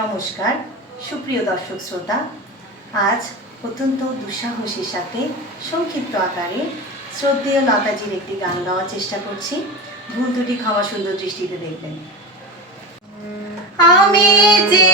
নমস্কার সুপ্রিয় দর্শক শ্রোতা, আজ অত্যন্ত দুঃসাহসের সাথে সংক্ষিপ্ত আকারে শ্রদ্ধেয় লতাজির একটি গান গাওয়ার চেষ্টা করছি। ভুল ত্রুটি ক্ষমা সুন্দর দৃষ্টিতে দেখবেন। আমি যে